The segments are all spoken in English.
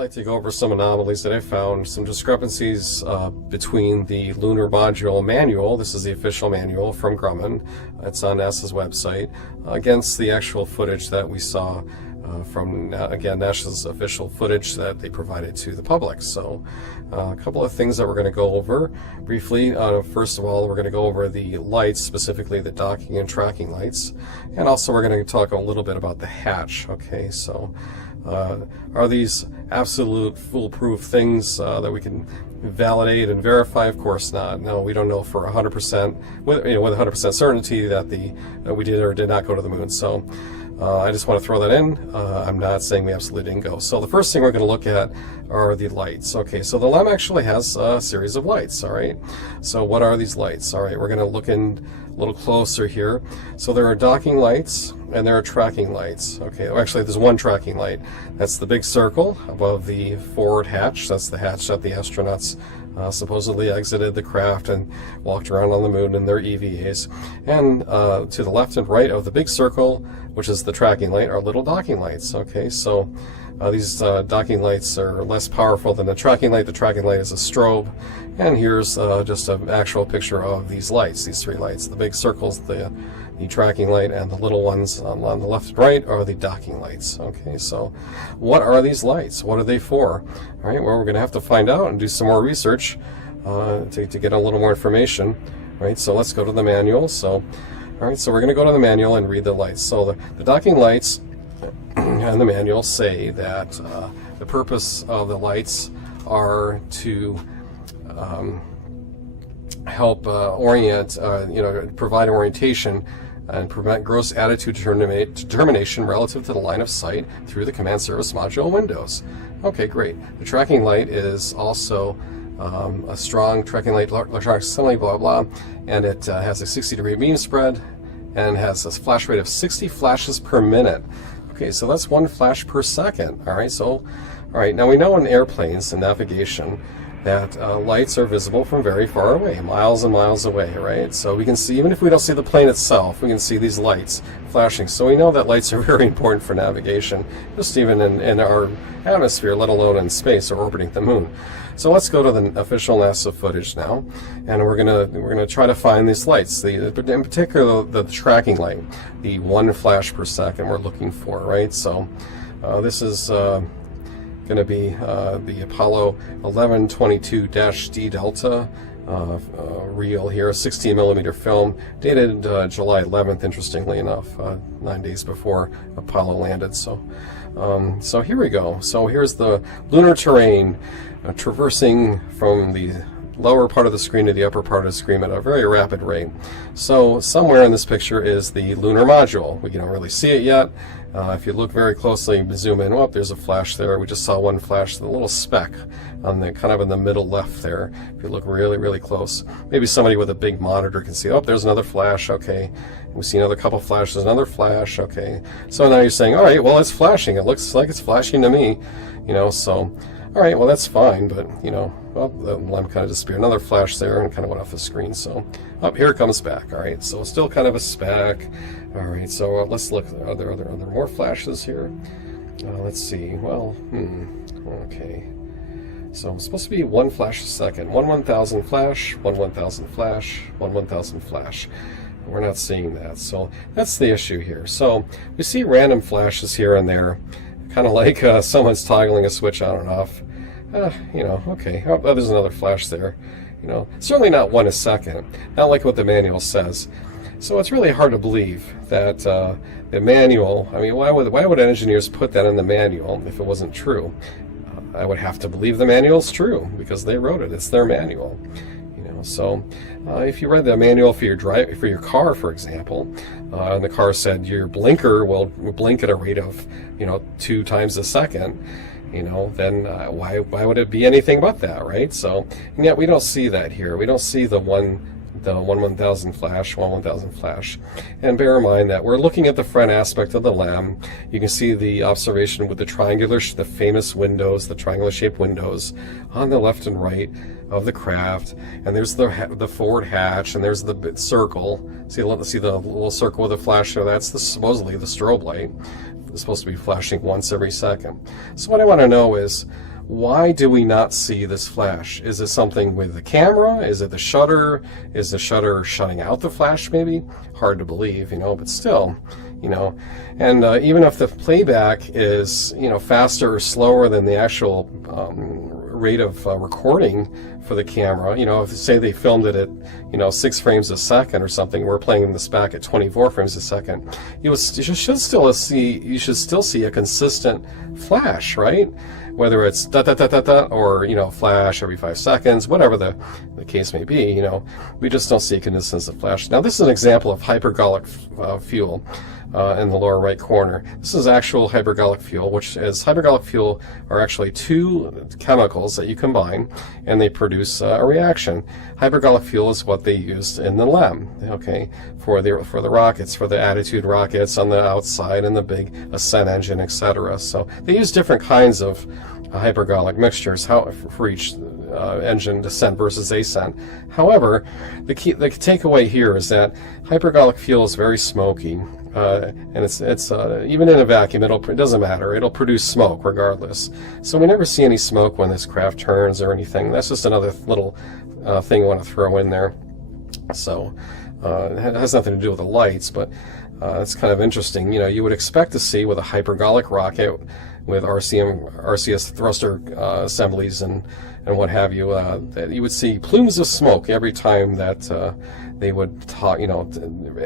like to go over some anomalies that I found, some discrepancies between the Lunar module manual, this is the official manual from Grumman, it's on NASA's website, against the actual footage that we saw from, again, NASA's official footage that they provided to the public. So a couple of things that we're going to go over briefly. First of all, we're going to go over the lights, specifically the docking and tracking lights, and also we're going to talk a little bit about the hatch. Okay, so are these absolute foolproof things that we can validate and verify? Of course not. No, we don't know for 100% with 100% certainty that we did or did not go to the moon. So I just want to throw that in. I'm not saying we absolutely didn't go. So the first thing we're going to look at are the lights. Okay, so the LEM actually has a series of lights. All right, so what are these lights? All right, we're going to look in a little closer here. So there are docking lights and there are tracking lights. Okay, actually there's one tracking light. That's the big circle above the forward hatch. That's the hatch that the astronauts supposedly exited the craft and walked around on the moon in their EVAs. And to the left and right of the big circle, which is the tracking light, are little docking lights. Okay, so these docking lights are less powerful than the tracking light. The tracking light is a strobe. And here's just an actual picture of these lights, these three lights. The big circles, the tracking light, and the little ones on the left and right are the docking lights. Okay, so what are these lights? What are they for? All right, well, we're going to have to find out and do some more research to get a little more information. All right, so let's go to the manual. So, all right, so we're going to go to the manual and read the lights. So the docking lights and the manual say that the purpose of the lights are to help orient, provide orientation and prevent gross attitude determination relative to the line of sight through the command service module windows. Okay, great. The tracking light is also a strong tracking light, electronic assembly, blah, blah, and it has a 60-degree beam spread and has a flash rate of 60 flashes per minute. Okay, so that's one flash per second. All right, so, all right, now we know in airplanes and navigation that lights are visible from very far away, miles and miles away, right? So we can see, even if we don't see the plane itself, we can see these lights flashing. So we know that lights are very important for navigation, just even in our atmosphere, let alone in space or orbiting the moon. So let's go to the official NASA footage now, and we're gonna try to find these lights. In particular, the tracking light, the one flash per second we're looking for, right? So this is going to be the Apollo 1122-D Delta reel here, 16 millimeter film, dated July 11th, interestingly enough, 9 days before Apollo landed. So here we go. So here's the lunar terrain traversing from the lower part of the screen to the upper part of the screen at a very rapid rate. So somewhere in this picture is the lunar module. We don't really see it yet. If you look very closely, zoom in, there's a flash there. We just saw one flash, the little speck on the kind of in the middle left there. If you look really, really close, maybe somebody with a big monitor can see, there's another flash. Okay, we see another couple flashes, another flash. Okay, so now you're saying, all right, well, it's flashing. It looks like it's flashing to me, so. All right, well, that's fine, but, the LEM kind of disappeared. Another flash there and kind of went off the screen. So, here it comes back. All right, so still kind of a speck. All right, so let's look. Are there more flashes here? Let's see. Well, okay. So it's supposed to be one flash a second. 1/1000 flash, 1/1000 flash, 1/1000 flash. We're not seeing that. So that's the issue here. So we see random flashes here and there, kind of like someone's toggling a switch on and off. Okay, there's another flash there. Certainly not one a second, not like what the manual says. So it's really hard to believe that the manual, why would engineers put that in the manual if it wasn't true? I would have to believe the manual's true because they wrote it. It's their manual. So if you read the manual for your car, for example, and the car said your blinker will blink at a rate of 2 times a second, then why would it be anything but that, right? So, and yet we don't see that here. We don't see the 1/1000 flash, 1/1000 flash. And bear in mind that we're looking at the front aspect of the LEM. You can see the observation with the famous windows, the triangular shaped windows on the left and right of the craft. And there's the forward hatch, and there's the circle. See the little circle with a flash there? That's supposedly the strobe light. It's supposed to be flashing once every second. So what I want to know is, Why do we not see this flash? Is it something with the camera? Is it the shutter? Is the shutter shutting out the flash maybe? Hard to believe, but still, and even if the playback is, faster or slower than the actual rate of recording for the camera, if say they filmed it at, 6 frames a second or something, we're playing this back at 24 frames a second, you should still see a consistent flash, right? Whether it's da da da da da or flash every 5 seconds, whatever the case may be, we just don't see a consistent flash. Now this is an example of hypergolic fuel in the lower right corner. This is actual hypergolic fuel, which is hypergolic fuel are actually 2 chemicals that you combine and they produce a reaction. Hypergolic fuel is what they used in the LEM, okay, for the rockets, for the Attitude rockets on the outside and the big ascent engine, etc. So they use different kinds of hypergolic mixtures for each engine, descent versus ascent. However, the takeaway here is that hypergolic fuel is very smoky, and it's even in a vacuum, it doesn't matter. It'll produce smoke regardless. So we never see any smoke when this craft turns or anything. That's just another little thing I want to throw in there. So it has nothing to do with the lights, but it's kind of interesting. You would expect to see with a hypergolic rocket with RCS thruster assemblies and what have you, that you would see plumes of smoke every time that they would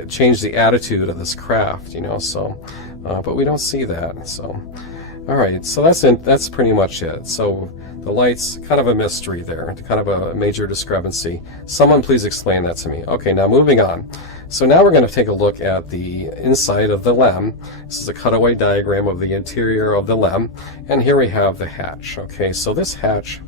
change the attitude of this craft, so but we don't see that. So all right, so that's pretty much it. So the lights, kind of a mystery there, kind of a major discrepancy. Someone please explain that to me. Okay, now moving on. So now we're going to take a look at the inside of the LEM. This is a cutaway diagram of the interior of the LEM, and here we have the hatch. Okay, so this hatch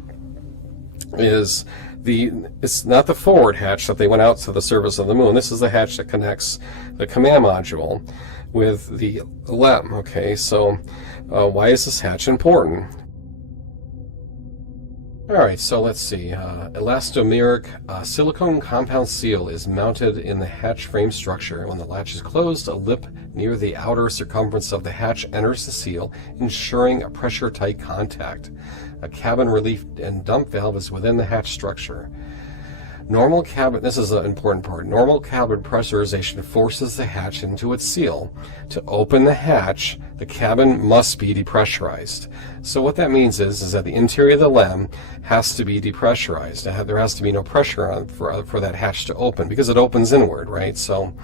it's not the forward hatch that they went out to the surface of the moon. This is the hatch that connects the command module with the LEM. Okay, so why is this hatch important? Alright, so let's see. Elastomeric silicone compound seal is mounted in the hatch frame structure. When the latch is closed, a lip near the outer circumference of the hatch enters the seal, ensuring a pressure-tight contact. A cabin relief and dump valve is within the hatch structure. Normal cabin, this is an important part, normal cabin pressurization forces the hatch into its seal. To open the hatch, the cabin must be depressurized. So what that means is that the interior of the LEM has to be depressurized. There has to be no pressure on for that hatch to open, because it opens inward, right? So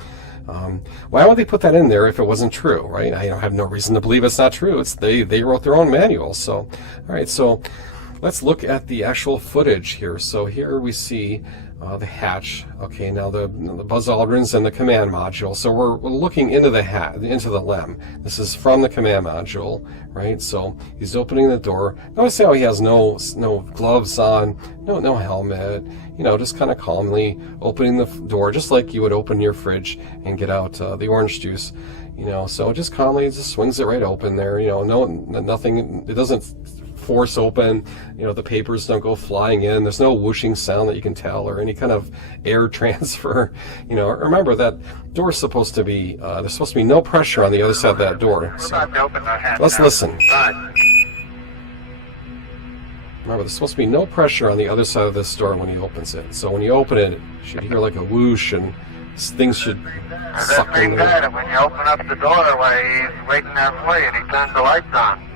why would they put that in there if it wasn't true, right? I have no reason to believe it's not true. They wrote their own manual. So all right, so let's look at the actual footage here. So here we see the hatch. Okay, now the buzz aldrins and the command module. So we're looking into the LEM. This is from the command module, right? So he's opening the door. Notice how he has no gloves on, no helmet. Just kind of calmly opening the door, just like you would open your fridge and get out the orange juice. So just calmly, just swings it right open there. Nothing. It doesn't force open, the papers don't go flying in, there's no whooshing sound that you can tell or any kind of air transfer. Remember that door's supposed to be there's supposed to be no pressure on the other side of that door. So let's listen. Remember, there's supposed to be no pressure on the other side of this door when he opens it. So when you open it, you should hear like a whoosh and things should suck in there. When you open up the doorway, he's waiting there for you and he turns the lights on.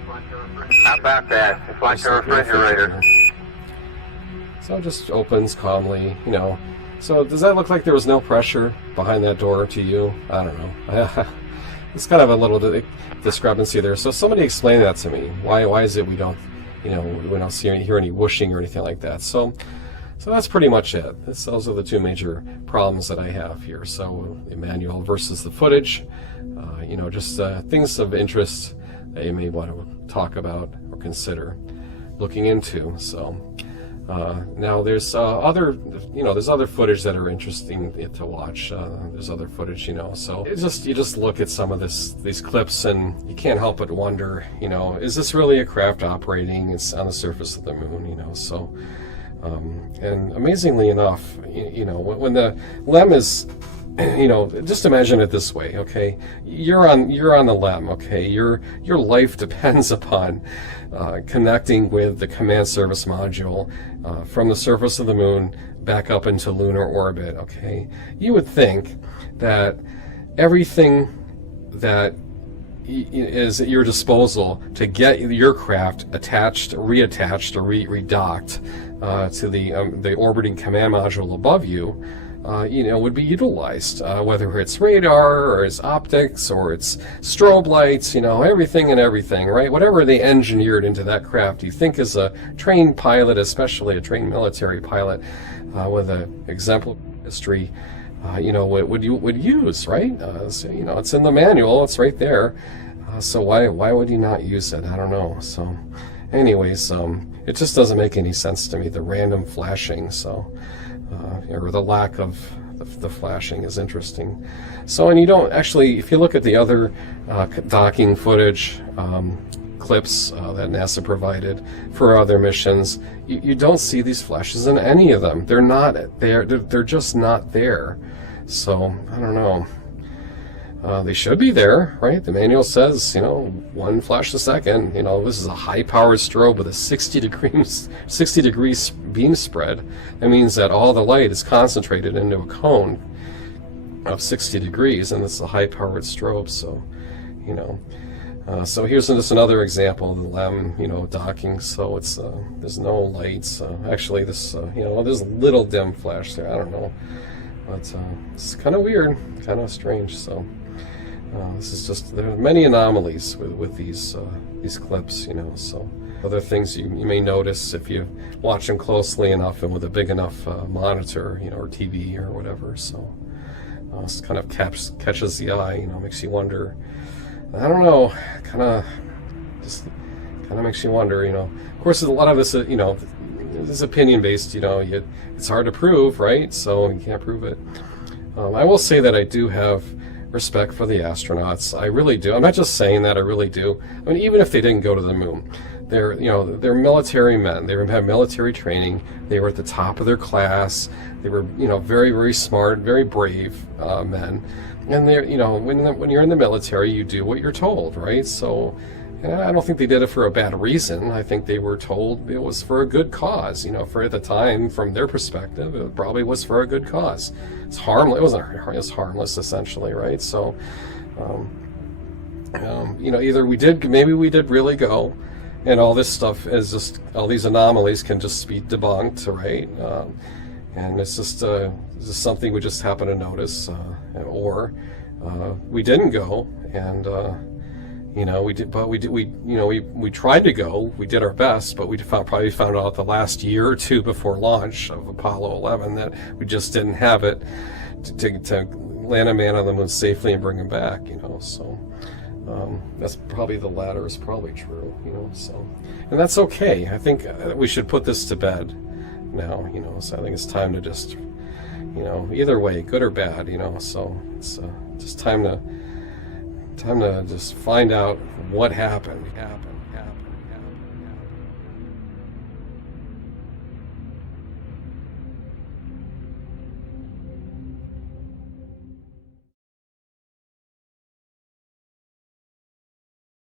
How about that? It's like a refrigerator. So it just opens calmly, So does that look like there was no pressure behind that door to you? I don't know. It's kind of a little discrepancy there. So somebody explain that to me. Why is it we don't hear any whooshing or anything like that? So that's pretty much it. Those are the 2 major problems that I have here. So the manual versus the footage. Just things of interest that you may want to talk about or consider looking into. So now there's there's other footage that are interesting to watch. There's other footage, so you just look at some of these clips and you can't help but wonder, is this really a craft operating? It's on the surface of the moon, so and amazingly enough, when the LEM is you know, just imagine it this way, okay? You're on the LEM, okay? Your life depends upon connecting with the command service module from the surface of the moon back up into lunar orbit, okay? You would think that everything that is at your disposal to get your craft attached, reattached, or redocked to the orbiting command module above you, you know, would be utilized, whether it's radar or it's optics or it's strobe lights, you know, everything, right? Whatever they engineered into that craft, you think as a trained pilot, especially a trained military pilot with an exemplary history, you know, would use, right? So, you know, it's in the manual, it's right there. So why would you not use it? I don't know. So, anyways, it just doesn't make any sense to me. The random flashing, so or the lack of the flashing is interesting. So, and you don't actually, if you look at the other docking footage clips that NASA provided for other missions, you don't see these flashes in any of them. They're not there. They're just not there. So I don't know. They should be there, right? The manual says, you know, 1 flash a second. You know, this is a high-powered strobe with a 60 degrees beam spread. That means that all the light is concentrated into a cone of 60 degrees, and it's a high-powered strobe. So, you know, so here's just another example of the LEM, you know, docking. So it's there's no lights. Actually, this you know, there's a little dim flash there. I don't know, but it's kind of weird, kind of strange. So. This is just, there are many anomalies with these clips, you know. So other things you may notice if you watch them closely enough and with a big enough monitor, you know, or TV or whatever. So it kind of catches the eye, you know, makes you wonder. I don't know, kind of makes you wonder, you know. Of course, a lot of this, you know, is opinion based, you know. It's hard to prove, right? So you can't prove it. I will say that I do have respect for the astronauts. I really do. I'm not just saying that, I really do. I mean, even if they didn't go to the moon, they're military men. They have military training. They were at the top of their class. They were, you know, very, very smart, very brave men. And they're, you know, when you're in the military, you do what you're told, right? So I don't think they did it for a bad reason. I think they were told it was for a good cause. You know, for at the time, from their perspective, it probably was for a good cause. It's harmless. It was harmless, essentially, right? So, you know, maybe we did really go, and all this stuff is just, all these anomalies can just be debunked, right? And it's just something we just happen to notice, or we didn't go, and you know, we tried to go. We did our best, but we probably found out the last year or two before launch of Apollo 11 that we just didn't have it to land a man on the moon safely and bring him back. You know, so that's probably, the latter is probably true. You know, so, and that's okay. I think we should put this to bed now. You know, so I think it's time to just, you know, either way, good or bad. You know, so it's just time to just find out what happened.